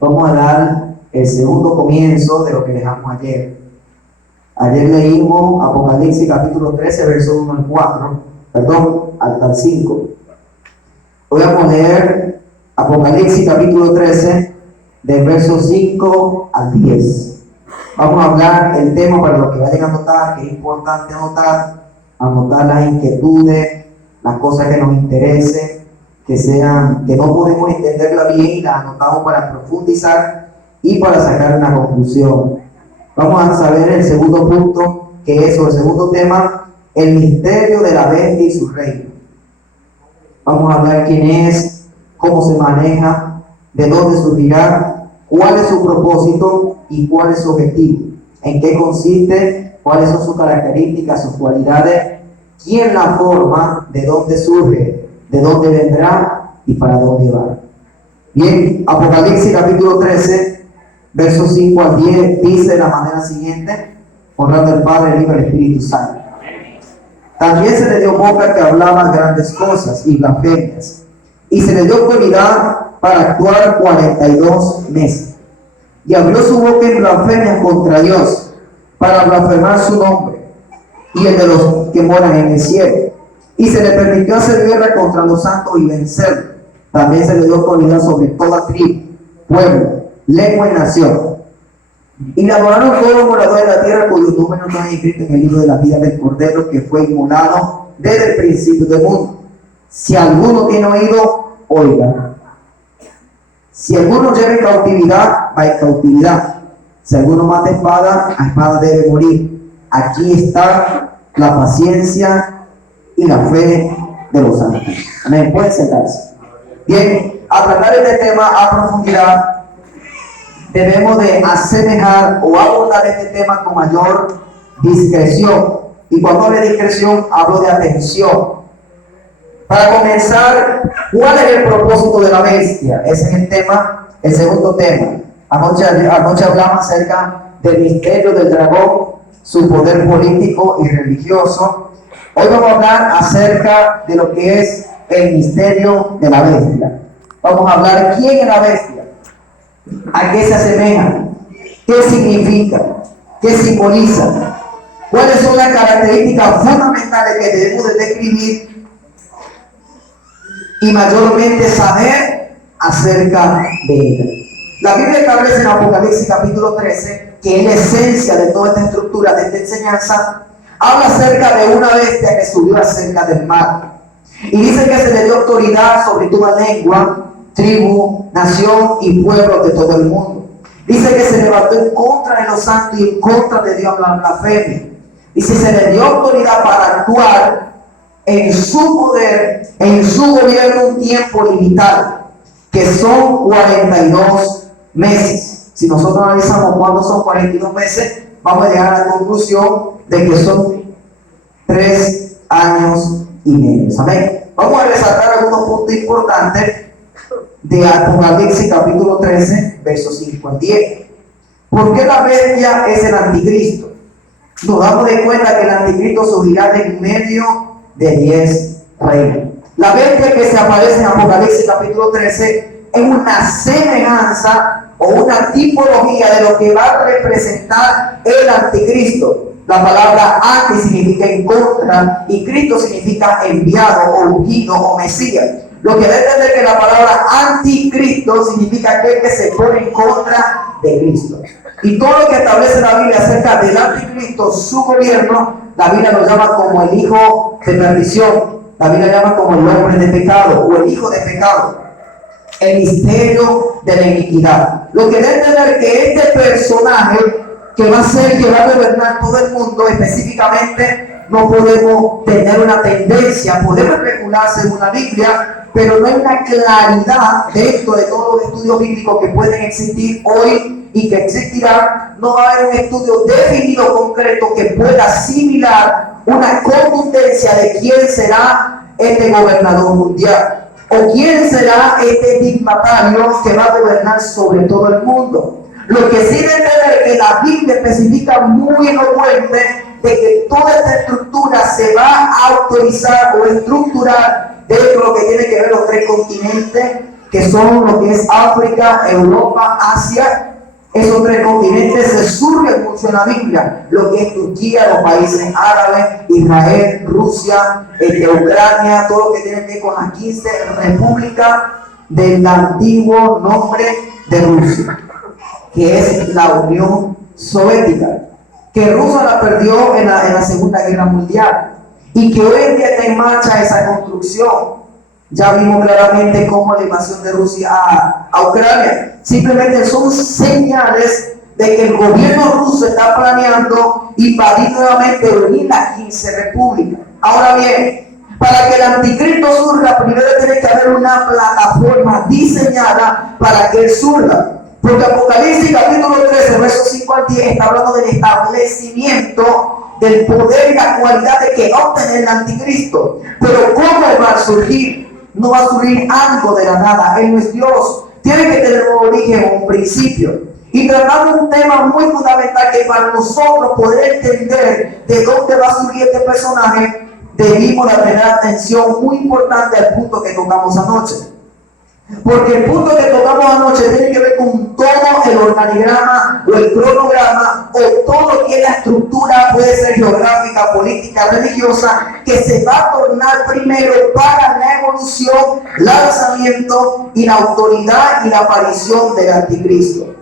Vamos a dar el segundo comienzo de lo que dejamos ayer. Ayer leímos Apocalipsis capítulo 13, versos 1 al 4, al 5. Hoy vamos a leer Apocalipsis capítulo 13, del verso 5 al 10. Vamos a hablar el tema para los que vayan a anotar, que es importante anotar las inquietudes, las cosas que nos interesen, que no podemos entenderla bien y las anotamos para profundizar y para sacar una conclusión. Vamos a saber el segundo punto, que es, o el segundo tema, el misterio de la bestia y su reino. Vamos a hablar quién es, cómo se maneja, de dónde surgirá, cuál es su propósito y cuál es su objetivo, en qué consiste, cuáles son sus características, sus cualidades, quién la forma, de dónde surge, de dónde vendrá y para dónde va. Bien, Apocalipsis capítulo 13, versos 5 al 10, dice de la manera siguiente: honrando al Padre, al Hijo y al Espíritu Santo. También se le dio boca que hablaba grandes cosas y blasfemias, y se le dio autoridad para actuar 42 meses. Y abrió su boca en blasfemias contra Dios, para blasfemar su nombre y el de los que moran en el cielo. Y se le permitió hacer guerra contra los santos y vencerlos. También se le dio autoridad sobre toda tribu, pueblo, lengua y nación. Y le adoraron todos los moradores de la tierra, cuyos nombres no están escritos en el libro de la vida del Cordero, que fue inmolado desde el principio del mundo. Si alguno tiene oído, oiga. Si alguno lleva en cautividad, va en cautividad. Si alguno mata espada, a espada debe morir. Aquí está la paciencia y la fe de los santos. Amén. Pueden sentarse. Bien, a tratar este tema a profundidad, debemos de asemejar o abordar este tema con mayor discreción. Y cuando hablo de discreción, hablo de atención. Para comenzar, ¿cuál es el propósito de la bestia? Ese es el tema, el segundo tema. Anoche hablamos acerca del misterio del dragón, su poder político y religioso. Hoy vamos a hablar acerca de lo que es el misterio de la bestia. Vamos a hablar quién es la bestia, a qué se asemeja, qué significa, qué simboliza, cuáles son las características fundamentales que debemos de describir y mayormente saber acerca de ella. La Biblia establece en Apocalipsis capítulo 13, que es la esencia de toda esta estructura, de esta enseñanza, habla acerca de una bestia que subió acerca del mar. Y dice que se le dio autoridad sobre toda lengua, tribu, nación y pueblo de todo el mundo. Dice que se levantó en contra de los santos y en contra de Dios la blasfemia. Dice que se le dio autoridad para actuar en su poder, en su gobierno, un tiempo limitado, que son 42 meses. Si nosotros analizamos cuándo son 42 meses, vamos a llegar a la conclusión de que son 3 años y medio. Amén. Vamos a resaltar algunos puntos importantes de Apocalipsis capítulo 13, versos 5 al 10. ¿Por qué la bestia es el anticristo? Nos damos de cuenta que el anticristo surgirá de en medio de 10 reinos. La bestia que se aparece en Apocalipsis capítulo 13 es una semejanza o una tipología de lo que va a representar el anticristo. La palabra anti significa en contra y Cristo significa enviado o ungido o Mesías. Lo que debe entender que la palabra anticristo significa aquel que se pone en contra de Cristo. Y todo lo que establece la Biblia acerca del anticristo, su gobierno, la Biblia lo llama como el hijo de perdición. La Biblia llama como el hombre de pecado o el hijo de pecado. El misterio de la iniquidad. Lo que debe entender que este personaje que va a ser llevado a gobernar todo el mundo, específicamente, no podemos tener una tendencia, podemos especular según la Biblia, pero no hay una claridad dentro de todos los estudios bíblicos que pueden existir hoy y que existirán. No va a haber un estudio definido, concreto, que pueda asimilar una contundencia de quién será este gobernador mundial o quién será este dignatario que va a gobernar sobre todo el mundo. Lo que sí debe entender que la Biblia especifica muy elocuente de que toda esta estructura se va a autorizar o estructurar dentro de lo que tiene que ver los 3 continentes, que son lo que es África, Europa, Asia. Esos tres continentes se surgen mucho en la Biblia, lo que es Turquía, los países árabes, Israel, Rusia, Ucrania, todo lo que tiene que ver con las 15 repúblicas del antiguo nombre de Rusia, que es la Unión Soviética, que Rusia la perdió en la Segunda Guerra Mundial y que hoy en día está en marcha esa construcción. Ya vimos claramente cómo la invasión de Rusia a Ucrania simplemente son señales de que el gobierno ruso está planeando invadir nuevamente unir las 15 repúblicas. Ahora bien, para que el anticristo surja, primero tiene que haber una plataforma diseñada para que él surja. Porque Apocalipsis capítulo 13, versos 5 al 10 está hablando del establecimiento del poder y la cualidad de que va a obtener el anticristo. Pero ¿cómo va a surgir? No va a surgir algo de la nada. Él no es Dios. Tiene que tener un origen, un principio. Y tratamos un tema muy fundamental que para nosotros poder entender de dónde va a surgir este personaje, debimos de tener atención muy importante al punto que tocamos anoche. Porque el punto que tocamos anoche tiene que ver con todo el organigrama o el cronograma o todo lo que es la estructura, puede ser geográfica, política, religiosa, que se va a tornar primero para la evolución, el lanzamiento y la autoridad y la aparición del anticristo.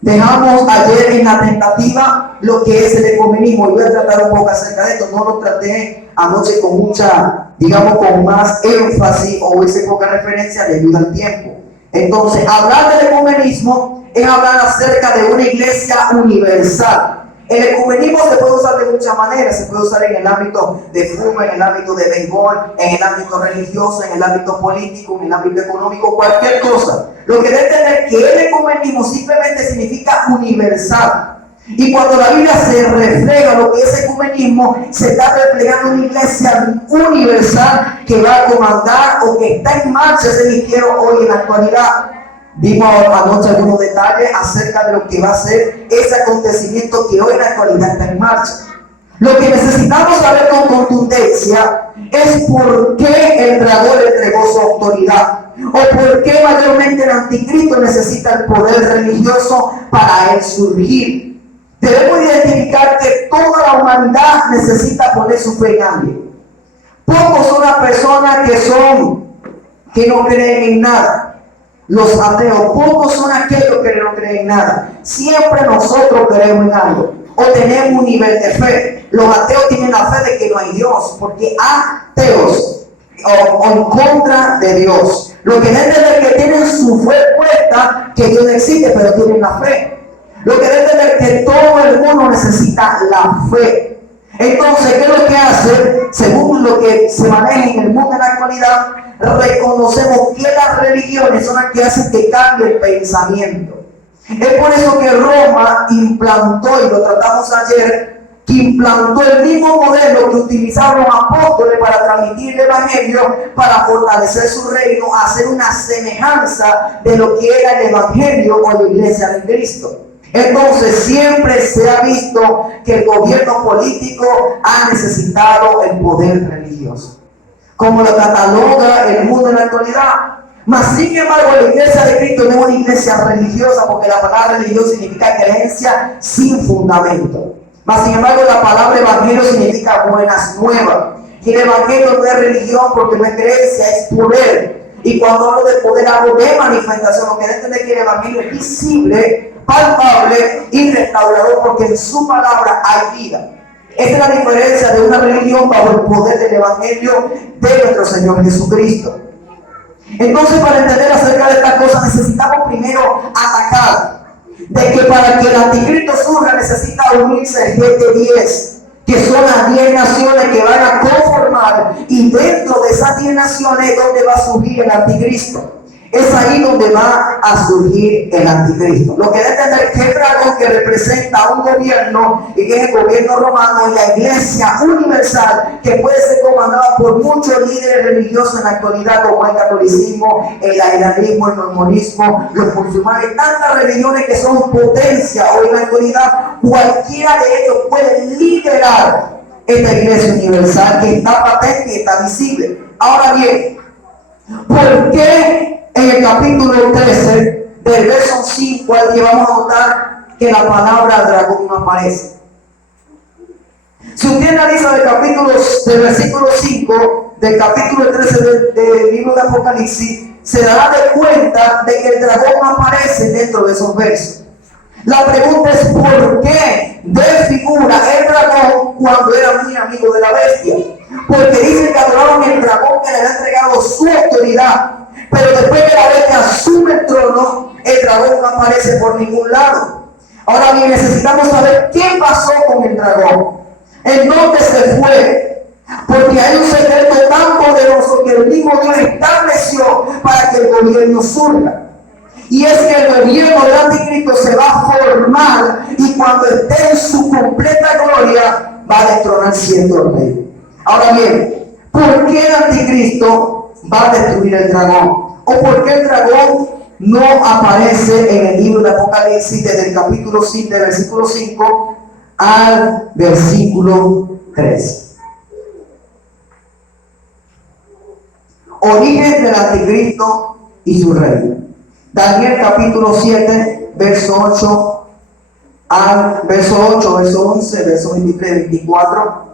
Dejamos ayer en la tentativa lo que es el ecumenismo y voy a tratar un poco acerca de esto. No lo traté anoche con mucha, digamos, con más énfasis o hice poca referencia debido al tiempo. Entonces, hablar del ecumenismo es hablar acerca de una iglesia universal. El ecumenismo se puede usar de muchas maneras. Se puede usar en el ámbito de fútbol, en el ámbito de béisbol, en el ámbito religioso, en el ámbito político, en el ámbito económico, cualquier cosa. Lo que debe entender que el ecumenismo simplemente significa universal. Y cuando la Biblia se refleja lo que es ecumenismo, se está reflejando una iglesia universal que va a comandar o que está en marcha, ese misterio hoy en la actualidad. Dimos anoche algunos detalles acerca de lo que va a ser ese acontecimiento que hoy en la actualidad está en marcha. Lo que necesitamos saber con contundencia es por qué el dragón le entregó su autoridad o por qué mayormente el anticristo necesita el poder religioso para él surgir. Debemos identificar que toda la humanidad necesita poner su fe en alguien. Pocos son las personas que no creen en nada. Los ateos, pocos son aquellos que no creen en nada. Siempre nosotros creemos en algo o tenemos un nivel de fe. Los ateos tienen la fe de que no hay Dios, porque ateos o en contra de Dios. Lo que deben entender que tienen su fe puesta, que Dios no existe, pero tienen la fe. Lo que deben entender que todo el mundo necesita la fe. Entonces, ¿qué es lo que hace? Según lo que se maneja en el mundo en la actualidad, reconocemos que las religiones son las que hacen que cambie el pensamiento. Es por eso que Roma implantó, y lo tratamos ayer, que implantó el mismo modelo que utilizaron los apóstoles para transmitir el evangelio, para fortalecer su reino, hacer una semejanza de lo que era el evangelio o la iglesia de Cristo. Entonces siempre se ha visto que el gobierno político ha necesitado el poder religioso, como lo cataloga el mundo en la actualidad. Mas sin embargo, la iglesia de Cristo no es una iglesia religiosa, porque la palabra religión significa creencia sin fundamento. Mas sin embargo, la palabra evangelio significa buenas nuevas. Y el evangelio no es religión porque no es creencia, es poder. Y cuando hablo de poder, hablo de manifestación. Lo que debe entender que el evangelio es visible, palpable y restaurador, porque en su palabra hay vida. Esta es la diferencia de una religión bajo el poder del evangelio de nuestro Señor Jesucristo. Entonces, para entender acerca de estas cosas, necesitamos primero atacar de que para que el anticristo surja necesita unirse el G10, que son las 10 naciones que van a conformar, y dentro de esas 10 naciones es donde va a surgir el anticristo. Es ahí donde va a surgir el anticristo. Lo que debe entender que el dragón, que representa un gobierno, y que es el gobierno romano, y la iglesia universal, que puede ser comandada por muchos líderes religiosos en la actualidad, como el catolicismo, el arianismo, el mormonismo, los musulmanes, tantas religiones que son potencia hoy en la actualidad. Cualquiera de ellos puede liderar esta iglesia universal que está patente y está visible. Ahora bien, ¿por qué en el capítulo 13, del verso 5 al 10, vamos a notar que la palabra dragón no aparece. Si usted analiza del versículo 5 del capítulo 13 del libro de Apocalipsis, se dará de cuenta de que el dragón no aparece dentro de esos versos. La pregunta es ¿por qué desfigura el dragón cuando era muy amigo de la bestia? Porque dice que adoraron el dragón que le había entregado su autoridad, pero después que la bestia asume el trono, el dragón no aparece por ningún lado. Ahora bien, necesitamos saber qué pasó con el dragón, en dónde se fue, porque hay un secreto tan poderoso que el mismo Dios estableció para que el gobierno surja. Y es que el gobierno del anticristo se va a formar y cuando esté en su completa gloria va a destronar cierto rey. Ahora bien, ¿por qué el anticristo va a destruir el dragón? ¿O por qué el dragón no aparece en el libro de Apocalipsis desde el capítulo 5, del versículo 5 al versículo 3? Origen del anticristo y su reino. Daniel capítulo 7, verso 8 al verso 8, verso 11, verso 23, 24.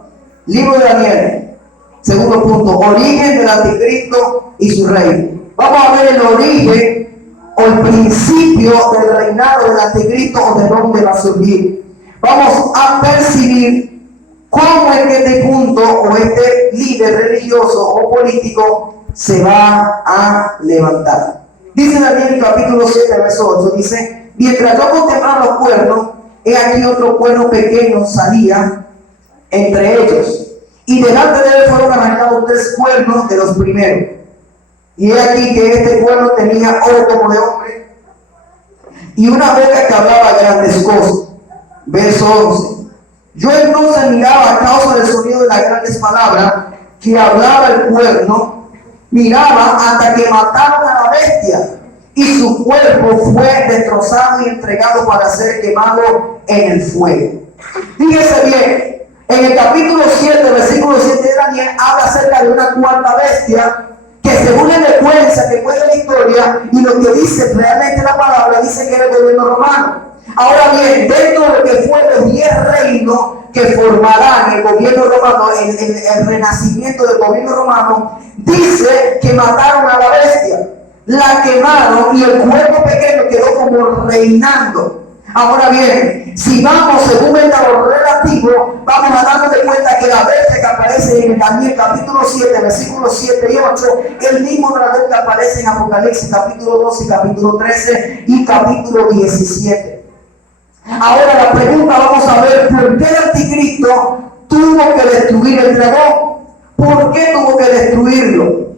Libro de Daniel, segundo punto, origen del anticristo y su reino. Vamos a ver el origen o el principio del reinado del anticristo o de dónde va a surgir. Vamos a percibir cómo es que este punto o este líder religioso o político se va a levantar. Dice Daniel capítulo 7, verso 8, dice: mientras yo contemplaba los cuernos, he aquí otro cuerno pequeño salía entre ellos, y delante de él fueron arrancados 3 cuernos de los primeros. Y he aquí que este cuerno tenía ojo como de hombre, y una boca que hablaba grandes cosas. Verso 11. Yo entonces miraba a causa del sonido de las grandes palabras que hablaba el cuerno, miraba hasta que mataron a la bestia y su cuerpo fue destrozado y entregado para ser quemado en el fuego. Fíjese bien, en el capítulo 7, versículo 7 de Daniel, habla acerca de una cuarta bestia que según la secuencia que cuenta la historia y lo que dice realmente la palabra, dice que era el gobierno romano. Ahora bien, dentro de lo que fue los 10 reinos que formarán el gobierno romano, el renacimiento del gobierno romano, dice que mataron a la bestia, la quemaron y el cuerpo pequeño quedó como reinando. Ahora bien, si vamos según el lo relativo, vamos a darnos de cuenta que la bestia que aparece en Daniel capítulo 7, versículos 7 y 8, el mismo dragón que aparece en Apocalipsis capítulo 12, capítulo 13 y capítulo 17. Ahora la pregunta, vamos a ver por qué el anticristo tuvo que destruir el dragón. ¿Por qué tuvo que destruirlo?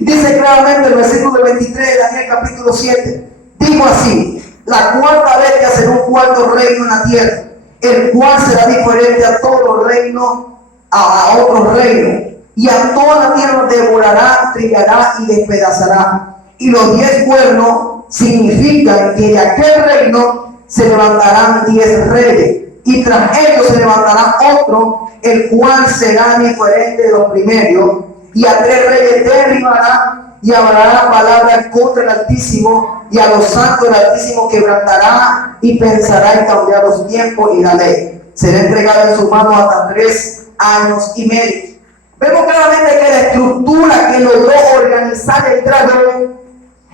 Dice claramente el versículo 23 de Daniel capítulo 7. Digo así: la cuarta bestia será un cuarto reino en la tierra, el cual será diferente a todo reino, a otro reino, y a toda la tierra devorará, trillará y despedazará. Y los 10 cuernos significan que de aquel reino se levantarán 10 reyes, y tras ellos se levantará otro, el cual será diferente de los primeros, y a 3 reyes derribará y hablará palabras contra el Altísimo, y a los santos del Altísimo quebrantará y pensará en cambiar los tiempos y la ley. Será entregado en sus manos hasta 3 años y medio. Vemos claramente que la estructura que logró organizar el dragón,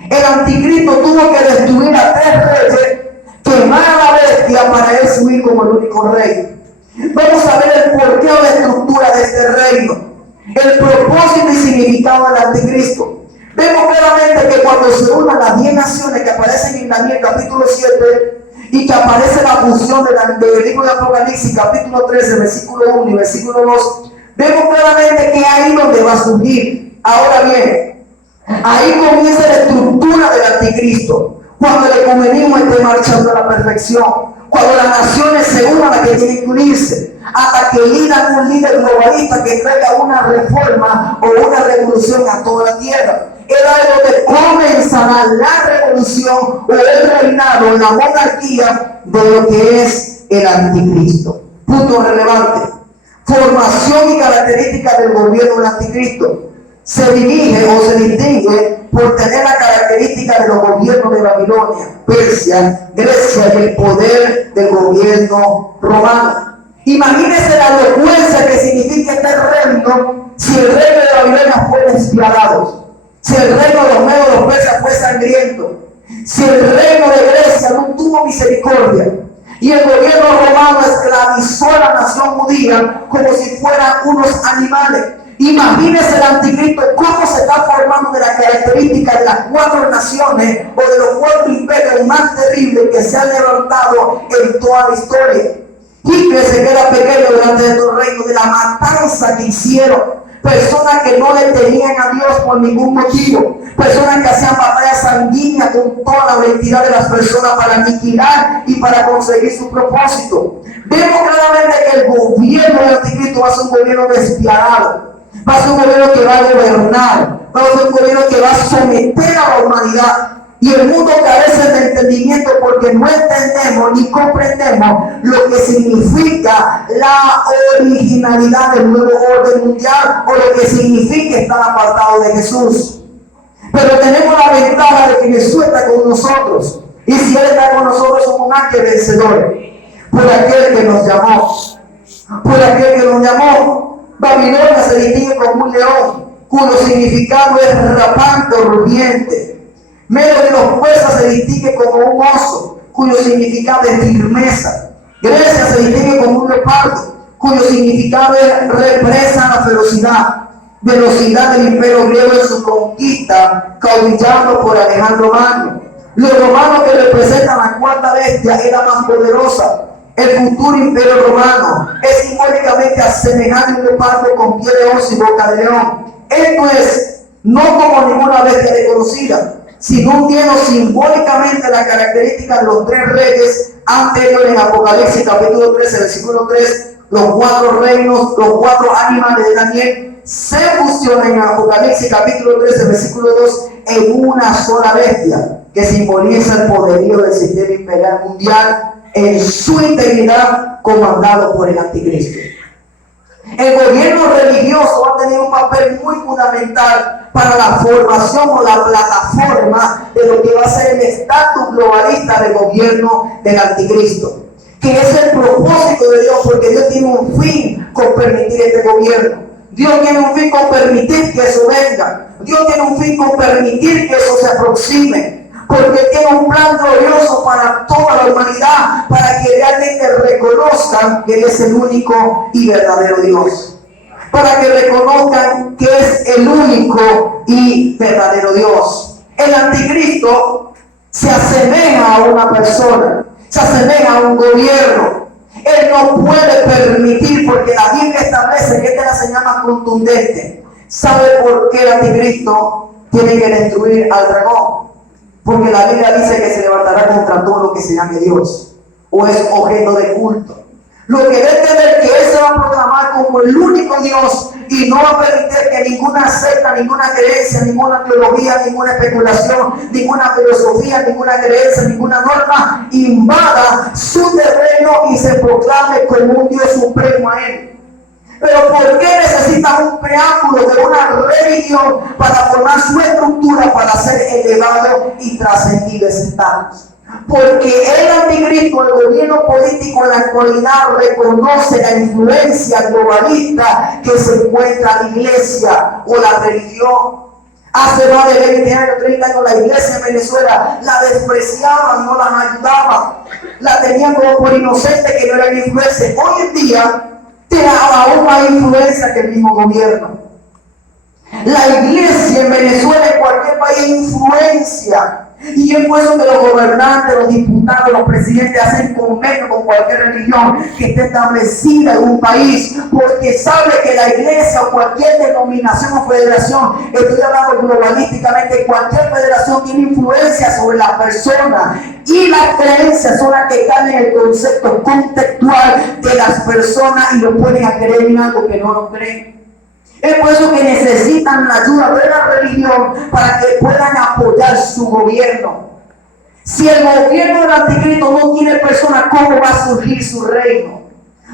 el anticristo tuvo que destruir a 3 reyes, quemar a la bestia para él subir como el único rey. Vamos a ver el porqué o la estructura de este reino, el propósito y significado del anticristo. Vemos claramente que cuando se unan las 10 naciones que aparecen en Daniel capítulo 7 y que aparece la fusión del libro de Apocalipsis capítulo 13, versículo 1 y versículo 2, vemos claramente que ahí donde va a surgir. Ahora bien, ahí comienza la estructura del anticristo. Cuando el ecumenismo esté marchando a la perfección, cuando las naciones se unan a que tienen que unirse, hasta que elijan un líder globalista que traiga una reforma o una revolución a toda la tierra. Es ahí donde comenzará la revolución o el reinado, la monarquía de lo que es el anticristo. Punto relevante: formación y características del gobierno del anticristo. Se dirige o se distingue por tener la característica Babilonia, Persia, Grecia y el poder del gobierno romano. Imagínense la elocuencia que significa este reino si el reino de Babilonia fue despiadado, si el reino de los medos de los persas fue sangriento, si el reino de Grecia no tuvo misericordia y el gobierno romano esclavizó a la nación judía como si fueran unos animales. Imagínense el anticristo cómo se está formando de las características de las 4 naciones o de los 4 imperios más terribles que se han levantado en toda la historia. Hitler se queda pequeño delante de todo el reino, de la matanza que hicieron. Personas que no le temían a Dios por ningún motivo. Personas que hacían batallas sanguíneas con toda la honestidad de las personas para aniquilar y para conseguir su propósito. Vemos claramente que el gobierno del anticristo va a ser un gobierno despiadado. Va a ser un gobierno que va a gobernar. Va a ser un gobierno que va a someter a la humanidad. Y el mundo carece de entendimiento porque no entendemos ni comprendemos lo que significa la originalidad del nuevo orden mundial o lo que significa estar apartado de Jesús. Pero tenemos la ventaja de que Jesús está con nosotros. Y si Él está con nosotros, somos más que vencedores. Por aquel que nos llamó. Por aquel que nos llamó. Babilonia se distingue como un león, cuyo significado es rapante o rugiente. Medio de los persas se distingue como un oso, cuyo significado es firmeza. Grecia se distingue como un leopardo, cuyo significado es represa la ferocidad. Velocidad del imperio griego en su conquista, caudillado por Alejandro Magno. Los romanos que representan la 4ª bestia es la más poderosa. El futuro imperio romano es simbólicamente asemejante a un leopardo con pie de oso y boca de león. Esto es no como ninguna bestia desconocida, sino uniendo simbólicamente la característica de los 3 reyes anteriores en Apocalipsis capítulo 13, versículo 3, los 4 reinos, los 4 animales de Daniel, se fusionan en Apocalipsis capítulo 13, versículo 2, en una sola bestia, que simboliza el poderío del sistema imperial mundial en su integridad, comandado por el anticristo. El gobierno religioso va a tener un papel muy fundamental para la formación o la plataforma de lo que va a ser el estatus globalista del gobierno del anticristo, que es el propósito de Dios, porque Dios tiene un fin con permitir este gobierno. Dios tiene un fin con permitir que eso venga. Dios tiene un fin con permitir que eso se aproxime, porque tiene un plan glorioso para toda la humanidad, para que realmente reconozcan que Él es el único y verdadero Dios, para que reconozcan que es el único y verdadero Dios. El anticristo se asemeja a una persona, se asemeja a un gobierno. Él no puede permitir, porque la Biblia establece que esta es la señal más contundente. ¿Sabe por qué el anticristo tiene que destruir al dragón? Porque la Biblia dice que se levantará contra todo lo que se llame Dios o es objeto de culto. Lo que debe entender que Él se va a proclamar como el único Dios y no va a permitir que ninguna secta, ninguna creencia, ninguna teología, ninguna especulación, ninguna filosofía, ninguna creencia, ninguna norma invada su terreno y se proclame como un Dios supremo a Él. Pero ¿por qué necesita un preámbulo de una religión para formar su estructura para ser elevado y trascendido ese estatus? Porque el anticristo, el gobierno político en la actualidad reconoce la influencia globalista que se encuentra en la iglesia o la religión. Hace más de 20 años, 30 años, la iglesia en Venezuela la despreciaban, no la ayudaban, la tenían como por inocente que no eran influencia. Hoy en día tiene aún más influencia que el mismo gobierno. La iglesia en Venezuela, en cualquier país, influencia. Y es por eso que los gobernantes, los diputados, los presidentes hacen convenio con cualquier religión que esté establecida en un país, porque sabe que la iglesia o cualquier denominación o federación, estoy hablando globalísticamente, cualquier federación tiene influencia sobre la persona, y las creencias son las que están en el concepto contextual de las personas y lo ponen a creer en algo que no lo creen. Es por eso que necesitan la ayuda de la religión para que puedan apoyar su gobierno. Si el gobierno del anticristo no tiene personas, ¿cómo va a surgir su reino?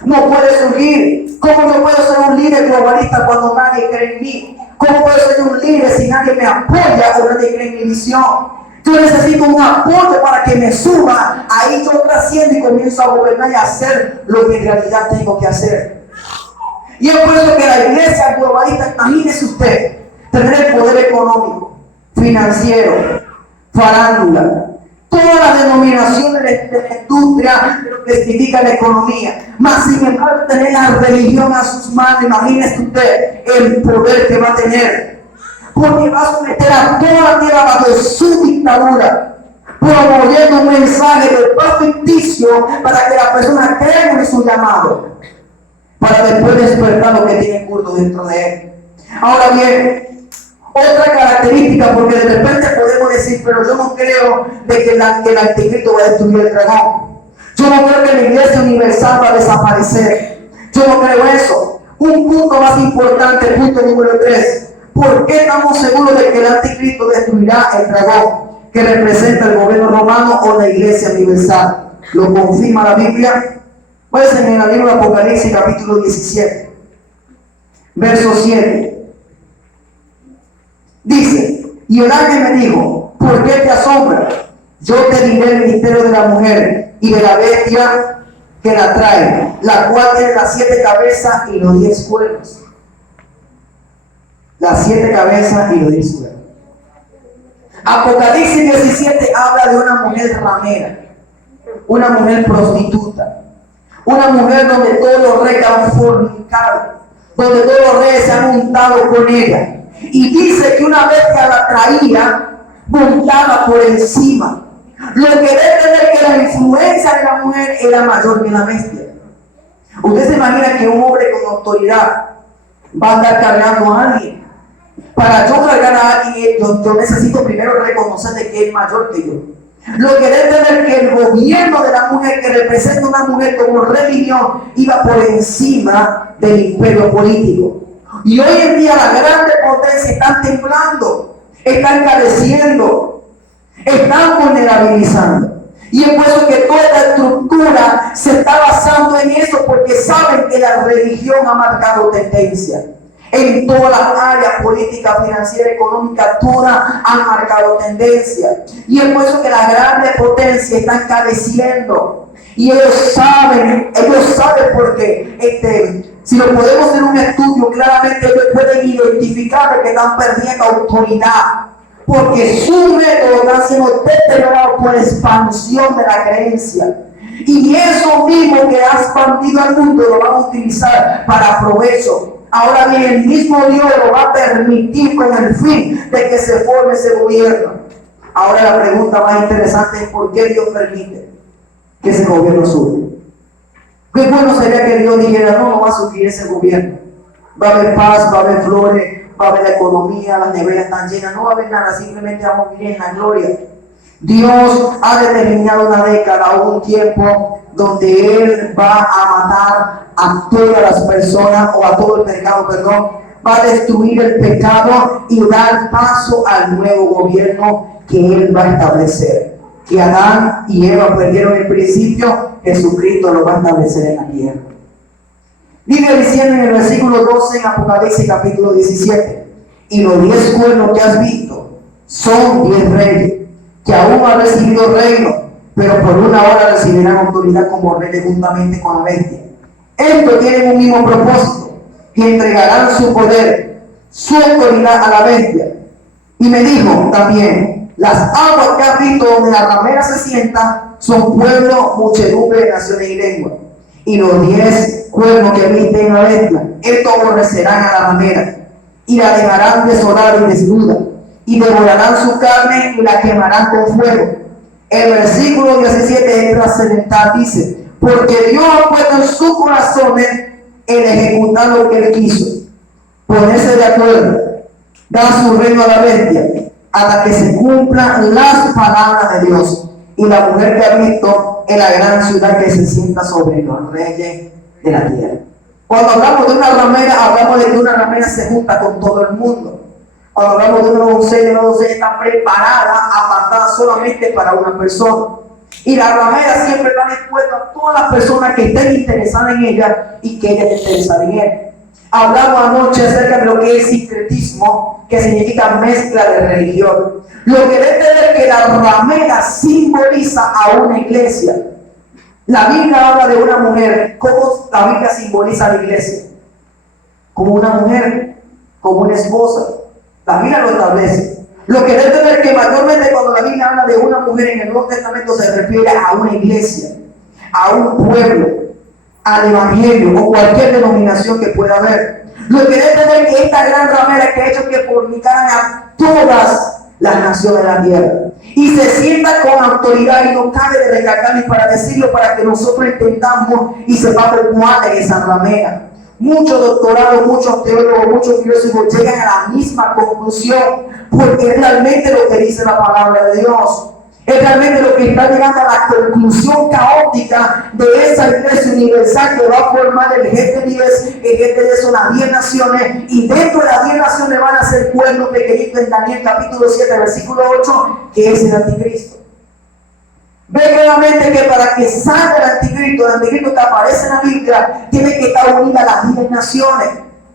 No puede surgir. ¿Cómo yo puedo ser un líder globalista cuando nadie cree en mí? ¿Cómo puedo ser un líder si nadie me apoya o nadie cree en mi visión? Yo Yo necesito un apoyo para que me suba. Ahí yo trasciendo y comienzo a gobernar y a hacer lo que en realidad tengo que hacer. Y es por eso que la iglesia globalista, imagínese usted, tener el poder económico, financiero, farándula, todas las denominaciones de la industria, de lo que significa la economía, más sin embargo tener la religión a sus manos. Imagínese usted el poder que va a tener, porque va a someter a toda la tierra bajo su dictadura, promoviendo un mensaje del paz ficticio para que la persona crea en su llamado, para después despertar lo que tiene oculto dentro de él. Ahora bien, otra característica, porque de repente podemos decir, pero yo no creo de que el anticristo va a destruir el dragón. Yo no creo que la iglesia universal va a desaparecer. Yo no creo eso. Un punto más importante, punto número 3. ¿Por qué estamos seguros de que el anticristo destruirá el dragón que representa el gobierno romano o la iglesia universal? ¿Lo confirma la Biblia? Pues en el libro de Apocalipsis capítulo 17, verso 7. Dice, y el ángel me dijo, ¿por qué te asombras? Yo te diré el misterio de la mujer y de la bestia que la trae, la cual tiene las 7 cabezas y los 10 cuernos. Las 7 cabezas y los 10 cuernos. Apocalipsis 17 habla de una mujer ramera, una mujer prostituta, una mujer donde todos los reyes han fornicado, donde todos los reyes se han untado con ella. Y dice que una bestia la traía montada por encima. Lo que debe tener que la influencia de la mujer era mayor que la bestia. Usted se imagina que un hombre con autoridad va a andar cargando a alguien. Para yo cargar a alguien, yo necesito primero reconocer de que es mayor que yo. Lo que debe tener que el gobierno de la mujer, que representa una mujer como religión, iba por encima del imperio político. Y hoy en día las grandes potencias están temblando, están careciendo, están vulnerabilizando. Y es por eso que toda la estructura se está basando en eso, porque saben que la religión ha marcado tendencia. En todas las áreas, política, financiera, económica, todas han marcado tendencia. Y es por eso que las grandes potencias están careciendo. Y ellos saben por qué. Si lo podemos hacer un estudio, claramente ellos pueden identificar que están perdiendo autoridad, porque sus métodos están siendo deteriorados por expansión de la creencia. Y eso mismo que ha expandido al mundo lo van a utilizar para provecho. Ahora bien, el mismo Dios lo va a permitir con el fin de que se forme ese gobierno. Ahora la pregunta más interesante es ¿por qué Dios permite que ese gobierno suba? Qué bueno sería que Dios dijera, no va a subir ese gobierno. Va a haber paz, va a haber flores, va a haber la economía, las neveras están llenas, no va a haber nada, simplemente vamos a vivir en la gloria. Dios ha determinado una década o un tiempo donde Él va a matar a todas las personas, o a todo el pecado, va a destruir el pecado y dar paso al nuevo gobierno que Él va a establecer. Que Adán y Eva perdieron el principio, Jesucristo lo va a establecer en la tierra. Dice diciendo en el versículo 12 en Apocalipsis capítulo 17, y los 10 cuernos que has visto son 10 reyes, que aún han recibido reino, pero por una hora recibirán autoridad como reyes juntamente con la bestia. Estos tienen un mismo propósito, que entregarán su poder, su autoridad a la bestia. Y me dijo también, las aguas que has visto donde la ramera se sienta son pueblo, muchedumbre, naciones y lengua. Y los 10 cuernos que viste en la bestia, estos aborrecerán a la ramera y la dejarán desolada y desnuda, y devorarán su carne y la quemarán con fuego. El versículo 17 es trascendental, dice, porque Dios ha puesto en su corazón el ejecutar lo que Él quiso, ponerse de acuerdo, dar su reino a la bestia, hasta que se cumplan las palabras de Dios. Y la mujer que ha visto es la gran ciudad que se sienta sobre los reyes de la tierra. Cuando hablamos de una ramera, hablamos de que una ramera se junta con todo el mundo. Cuando hablamos de una doncella está preparada, apartada solamente para una persona. Y la ramera siempre está dispuesta a todas las personas que estén interesadas en ella y que ella esté interesada en él. Hablamos anoche acerca de lo que es sincretismo, que significa mezcla de religión. Lo que debe tener que la simboliza a una iglesia. La Biblia habla de una mujer. ¿Cómo la Biblia simboliza a la iglesia? Como una mujer, como una esposa. La Biblia lo establece. Lo que debe ver que mayormente cuando la Biblia habla de una mujer en el Nuevo Testamento se refiere a una iglesia, a un pueblo, al evangelio o cualquier denominación que pueda haber. Lo que debe ver que esta gran ramera que ha hecho que fornicaran a todas las naciones de la tierra y se sienta con autoridad, y no cabe de recalcar ni para decirlo, para que nosotros entendamos y sepamos cuál es esa ramera. Muchos doctorados, muchos teólogos, muchos filósofos llegan a la misma conclusión, porque es realmente lo que dice la palabra de Dios. Es realmente lo que está llegando a la conclusión caótica de esa iglesia universal que va a formar el GT10. El GT10 son las 10 naciones, y dentro de las 10 naciones van a ser pueblos pequeñitos en Daniel capítulo 7, versículo 8, que es el anticristo. Ve claramente que para que salga el anticristo que aparece en la Biblia, tiene que estar unida a las 10 naciones.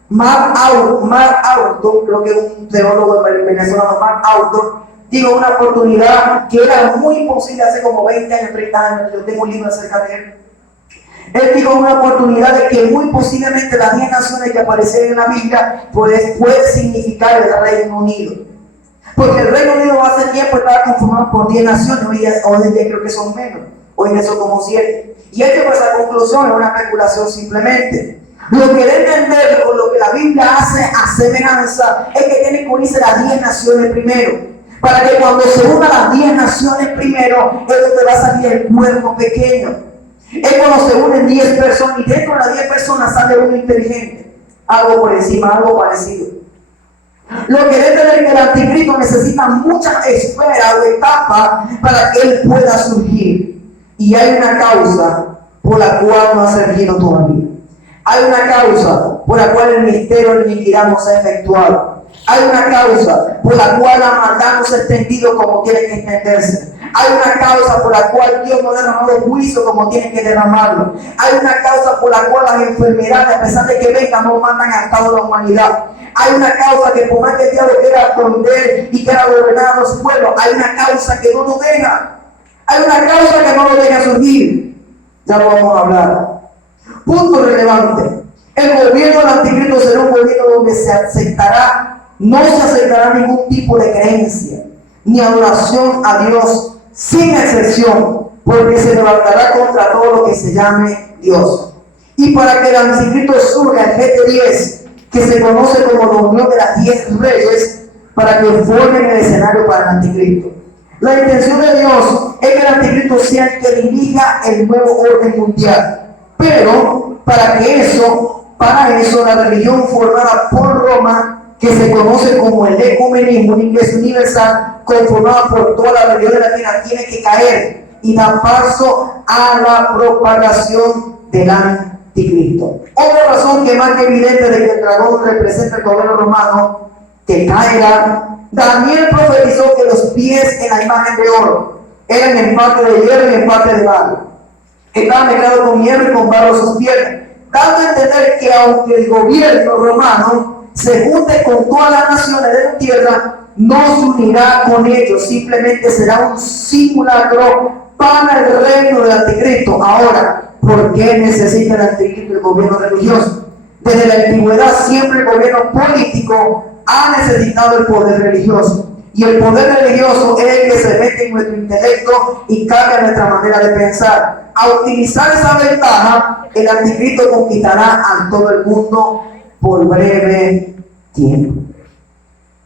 Mark Autor, creo que es un teólogo venezolano, Mark Autor, digo una oportunidad que era muy imposible hace como 20 años, 30 años. Yo tengo un libro acerca de él. Él dijo una oportunidad de que muy posiblemente las 10 naciones que aparecen en la Biblia puede significar el Reino Unido. Porque el Reino Unido hace tiempo estaba conformado por 10 naciones, hoy en día creo que son menos, hoy en día son como 7. Y él llegó a esa conclusión, es una especulación simplemente. Lo que debe entender, o lo que la Biblia hace a semejanza, es que tiene que unirse las 10 naciones primero. Para que cuando se unan las 10 naciones primero, es donde va a salir el cuerpo pequeño. Es cuando se unen 10 personas, y dentro de las 10 personas sale uno inteligente. Algo por encima, algo parecido. Lo que debe ver que el anticristo necesita muchas esferas o etapas para que él pueda surgir. Y hay una causa por la cual no ha surgido todavía. Hay una causa por la cual el misterio de la iniquidad no se ha efectuado. Hay una causa por la cual la maldad no se ha extendido como tiene que extenderse. Hay una causa por la cual Dios no ha derramado juicio como tiene que derramarlo. Hay una causa por la cual las enfermedades, a pesar de que vengan, no mandan a toda la humanidad. Hay una causa que por más que el diablo quiera esconder y quiera gobernar a los pueblos, hay una causa que no nos deja. Hay una causa que no nos deja surgir. Ya lo vamos a hablar. Punto relevante. El gobierno del anticristo será un gobierno donde no se aceptará ningún tipo de creencia ni adoración a Dios, sin excepción, porque se levantará contra todo lo que se llame Dios. Y para que el anticristo surja, el GT10, que se conoce como la unión de las 10 reyes, para que formen el escenario para el anticristo. La intención de Dios es que el anticristo sea el que dirija el nuevo orden mundial. Pero para eso la religión formada por Roma, que se conoce como el ecumenismo, una iglesia universal conformada por toda la religión de la tierra, tiene que caer y dar paso a la propagación del anticristo. Otra razón que más que evidente de que el dragón representa el gobierno romano que caerá. Daniel profetizó que los pies en la imagen de oro eran en parte de hierro y en parte de barro. Estaban mezclados con hierro y con barro sus piernas, dando a entender que aunque el gobierno romano se junte con todas las naciones de la tierra, no se unirá con ellos, simplemente será un simulacro para el reino del anticristo. Ahora, ¿por qué necesita el anticristo el gobierno religioso? Desde la antigüedad siempre el gobierno político ha necesitado el poder religioso. Y el poder religioso es el que se mete en nuestro intelecto y cambia nuestra manera de pensar. Al utilizar esa ventaja, el anticristo conquistará a todo el mundo por breve tiempo.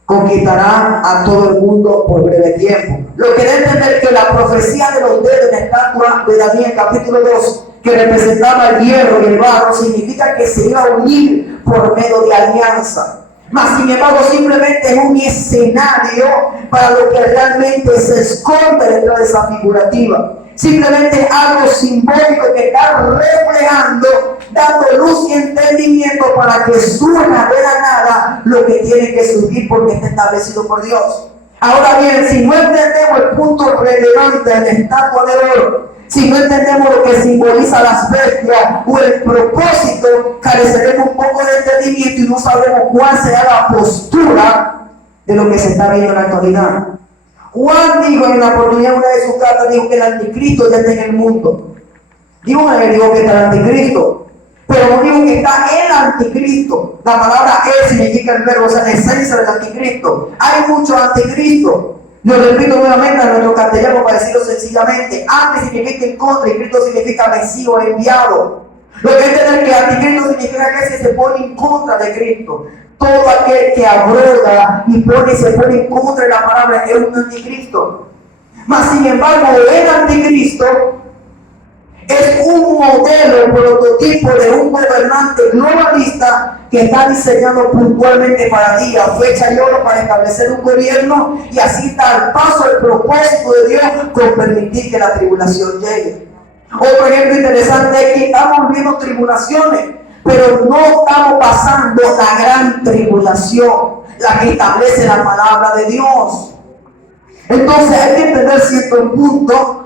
Conquistará a todo el mundo por breve tiempo. Lo que debe entender que la profecía de los dedos en la estatua de Daniel capítulo 2, que representaba el hierro y el barro, significa que se iba a unir por medio de alianza. Mas sin embargo simplemente es un escenario para lo que realmente se esconde detrás de esa figurativa. Simplemente es algo simbólico que está reflejando, dando luz y entendimiento para que surja de la nada lo que tiene que surgir porque está establecido por Dios. Ahora bien, si no entendemos el punto relevante de la estatua de oro, si no entendemos lo que simboliza las bestias o el propósito, careceremos un poco de entendimiento y no sabremos cuál será la postura de lo que se está viendo en la actualidad. Juan dijo en la oportunidad una de sus cartas, dijo que el anticristo ya está en el mundo. Dijo que está el anticristo, pero no dijo que está el anticristo. La palabra "el" significa el verbo, o sea, la esencia del anticristo. Hay muchos anticristos. Lo repito nuevamente a nuestro castellano para decirlo sencillamente. Anti significa en contra y Cristo significa Mesías o enviado. Lo que hay que entender que anticristo significa que se pone en contra de Cristo. Todo aquel que abroga y se pone en contra de la palabra es un anticristo. Mas sin embargo, el anticristo es un modelo, un prototipo de un gobernante globalista que está diseñado puntualmente para día, fecha y hora para establecer un gobierno y así dar paso al propósito de Dios con permitir que la tribulación llegue. Otro ejemplo interesante es que estamos viviendo tribulaciones, pero no estamos pasando la gran tribulación, la que establece la palabra de Dios. Entonces hay que entender ciertos puntos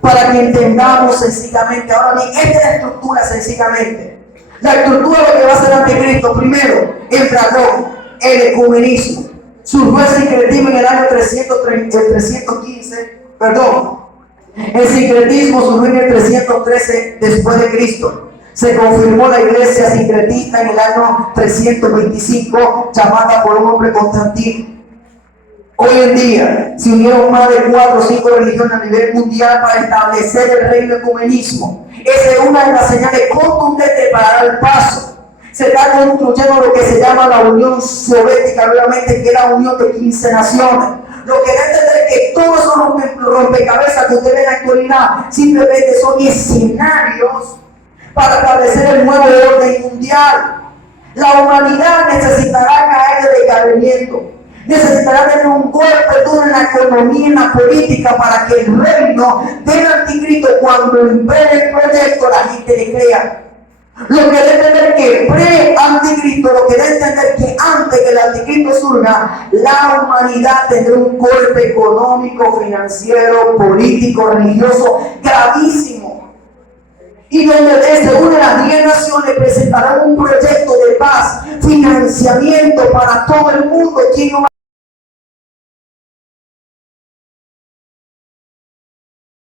para que entendamos sencillamente. Ahora bien, esta es la estructura sencillamente. La estructura de lo que va a ser anticristo. Primero, el dragón, el ecumenismo. Surgió el sincretismo en el año 315, perdón. El sincretismo surgió en el 313 después de Cristo. Se confirmó la iglesia sincretista en el año 325, llamada por un hombre Constantino. Hoy en día se unieron más de 4 o 5 religiones a nivel mundial para establecer el reino ecumenismo. Esa es una de las señales contundentes para dar el paso. Se está construyendo lo que se llama la Unión Soviética, nuevamente, que es la unión de 15 naciones. Lo que debe entender que todos esos rompecabezas que ustedes ven en la actualidad simplemente son escenarios para establecer el nuevo orden mundial. La humanidad necesitará caer de decaimiento. Necesitará tener un golpe duro en la economía y en la política para que el reino del anticristo, cuando impere el proyecto, la gente le crea. Lo que debe entender que pre-anticristo, lo que debe entender que antes que el anticristo surja, la humanidad tendrá un golpe económico, financiero, político, religioso gravísimo. Y donde se unen las 10 naciones, presentarán un proyecto de paz, financiamiento para todo el mundo.